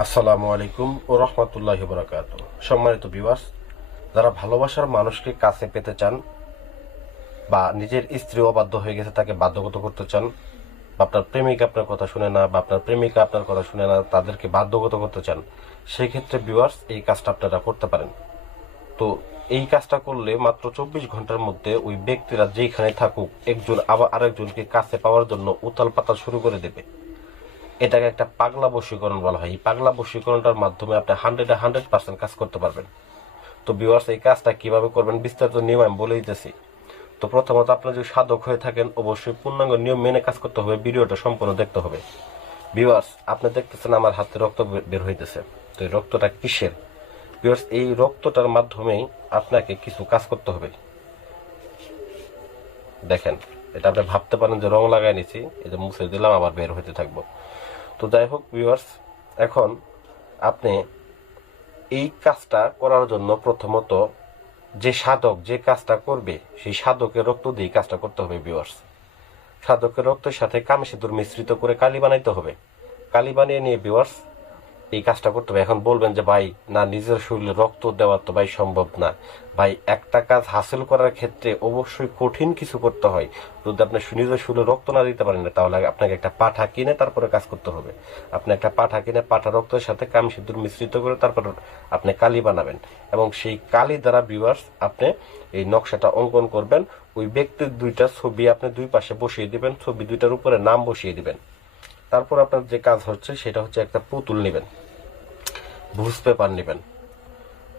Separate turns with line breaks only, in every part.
আসসালামু আলাইকুম ও রহমতুল্লাহ বরাকাত সম্মানিত বিবাস যারা ভালোবাসার মানুষকে কাছে পেতে চান বা নিজের স্ত্রী অবাধ্য হয়ে গেছে তাকে বাধ্যগত করতে চান বা আপনার প্রেমিক আপনার কথা শুনে না বা আপনার প্রেমিকা আপনার কথা শুনে না তাদেরকে বাধ্যগত করতে চান সেই ক্ষেত্রে বিওয়ার্স এই কাজটা আপনারা করতে পারেন। তো এই কাজটা করলে মাত্র চব্বিশ ঘণ্টার মধ্যে ওই ব্যক্তিরা যেখানে থাকুক, একজন আবার আরেকজনকে কাছে পাওয়ার জন্য উতাল পাতাল শুরু করে দেবে। এটাকে একটা পাগলা বশীকরণ বলা হয়। এই পাগলা বশীকরণটার মাধ্যমে আপনি হান্ড্রেডে হান্ড্রেড পার্সেন্ট কাজ করতে পারবেন। তো বিওয়ার্স এই কাজটা কীভাবে করবেন বিস্তারিত নিয়ম আমি বলে দিতেছি। তো প্রথমত আপনার যদি সাধক হয়ে থাকেন, অবশ্যই পূর্ণাঙ্গ নিয়ম মেনে কাজ করতে হবে, ভিডিওটা সম্পূর্ণ দেখতে হবে। বিওয়ার্স আপনি দেখতেছেন আমার হাতে রক্ত বের হইতেছে। তো এই রক্তটা কিসের? বিওয়ার্স এই রক্তটার মাধ্যমেই আপনাকে কিছু কাজ করতে হবে। দেখেন, এটা আপনি ভাবতে পারেন যে রং লাগাই নিছি এটা মুছে দিলাম, আবার বের হইতে থাকব। তো যাই হোক ভিউয়ার্স এখন আপনি এই কাজটা করার জন্য প্রথমত যে সাধক যে কাজটা করবে, সেই সাধকের রক্ত দিয়ে কাজটা করতে হবে ভিউয়ার্স সাধকের রক্তের সাথে কামে সেতুর মিশ্রিত করে কালি বানাইতে হবে। কালি বানিয়ে নিয়ে ভিউয়ার্স এই কাজটা করতে হবে। এখন বলবেন যে, ভাই, না, নিজের শরীরে রক্ত দেওয়া তো ভাই সম্ভব না। ভাই, একটা কাজ হাসিল করার ক্ষেত্রে অবশ্যই কঠিন কিছু করতে হয়। যদি আপনি নিজের শরীরে রক্ত না দিতে পারেন না তাহলে আপনাকে একটা পাঠা কিনে তারপরে কাজ করতে হবে। আপনি একটা পাঠা কিনে পাঠা রক্তের সাথে কাম সিঁদুর মিশ্রিত করে তারপর আপনি কালি বানাবেন। এবং সেই কালি দ্বারা ভিউয়ার্স আপনি এই নকশাটা অঙ্কন করবেন। ওই ব্যক্তির দুইটা ছবি আপনি দুই পাশে বসিয়ে দিবেন। ছবি দুইটার উপরে নাম বসিয়ে দিবেন। তারপর আপনার যে কাজ হচ্ছে, সেটা হচ্ছে একটা পুতুল নেবেন। ভুজ পেপার নেবেন,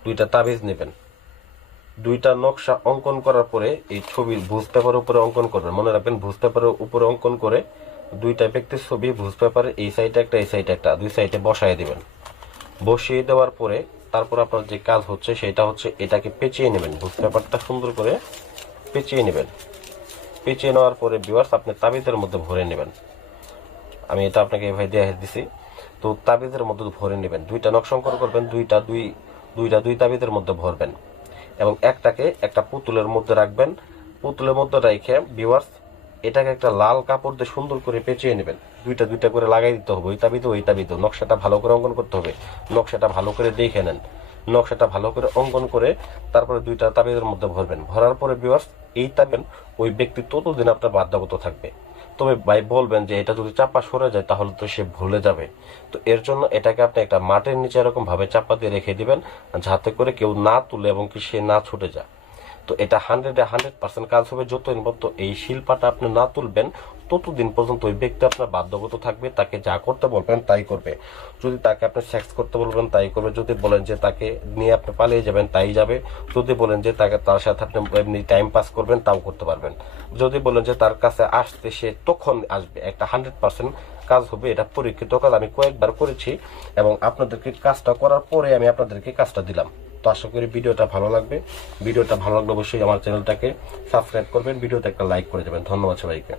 দুইটা তাবিজ নেবেন, দুইটা নকশা অঙ্কন করার পরে এই ছবির ভুজ পেপারের উপরে অঙ্কন করবেন। মনে রাখবেন, ভুজ পেপারের উপরে অঙ্কন করে দুইটা ব্যক্তির ছবি, ভুজ পেপারে এই সাইডে একটা, এই সাইডে একটা, দুই সাইডে বসায় দিবেন। বসিয়ে দেওয়ার পরে তারপর আপনার যে কাজ হচ্ছে, সেটা হচ্ছে এটাকে পেঁচিয়ে নেবেন। ভুজ পেপারটা সুন্দর করে পেঁচিয়ে নেবেন। পেঁচিয়ে নেওয়ার পরে বিওয়ার্স আপনি তাবিজের মধ্যে ভরে নেবেন। আমি এটা আপনাকে এভাবে দিয়ে দিছি। তো তাবিজের মধ্যে ভরে নেবেন। দুইটা নকশঙ্কর করবেন, দুইটা, দুই দুইটা, দুই তাবিজের মধ্যে ভরবেন। এবং একটাকে একটা পুতুলের মধ্যে রাখবেন। পুতুলের মধ্যে রেখে ভিউয়ার্স এটাকে একটা লাল কাপড় দিয়ে সুন্দর করে পেঁচিয়ে নেবেন। দুইটা দুইটা করে লাগাই দিতে হবে। ওই তাবিদে ওই তাবিদে নকশাটা ভালো করে অঙ্কন করতে হবে। নকশাটা ভালো করে দেখে নেন। নকশাটা ভালো করে অঙ্কন করে তারপরে দুইটা তাবিজের মধ্যে ভরবেন। ভরার পরে ভিউয়ার্স এই তাবেন ওই ব্যক্তি ততদিন আপনার বাধ্যগত থাকবে। তবে ভাই বলবেন যে এটা যদি চাপা সরে যায়, তাহলে তো সে ভুলে যাবে। তো এর জন্য এটাকে আপনি একটা মাটির নিচে এরকম ভাবে চাপা দিয়ে রেখে দিবেন, যাতে করে কেউ না তুলে এবং কি সে না ছুটে যায়। তো এটা হান্ড্রেডে হান্ড্রেড পার্সেন্ট কাজ হবে, যত পর্যন্ত এই শিল্পাটা আপনি না তুলবেন ততদিন পর্যন্ত ওই ব্যক্তি আপনার বাধ্যগত থাকবে, তাকে যা করতে বলবেন তাই করবে। যদি তাকে আপনি সেক্স করতে বলবেন তাই করবে, যদি বলেন যে তাকে নিয়ে আপনি পালিয়ে যাবেন তাই যাবে, যদি বলেন যে তাকে তার সাথে আপনি এমনি টাইম পাস করবেন তাও করতে পারবেন। যদি বলেন যে তার কাছে আসতে সে তখন আসবে, একটা হান্ড্রেড পার্সেন্ট কাজ হবে, এটা পরীক্ষিত কাজ, আমি কয়েকবার করেছি এবং আপনাদেরকে কাজটা করার পরে আমি আপনাদেরকে কাজটা দিলাম। তো আশা করি ভিডিওটা ভালো লাগবে। ভিডিওটা ভালো লাগলে অবশ্যই আমার চ্যানেলটাকে সাবস্ক্রাইব করবেন, ভিডিওতে একটা লাইক করে দেবেন ধন্যবাদ সবাইকে।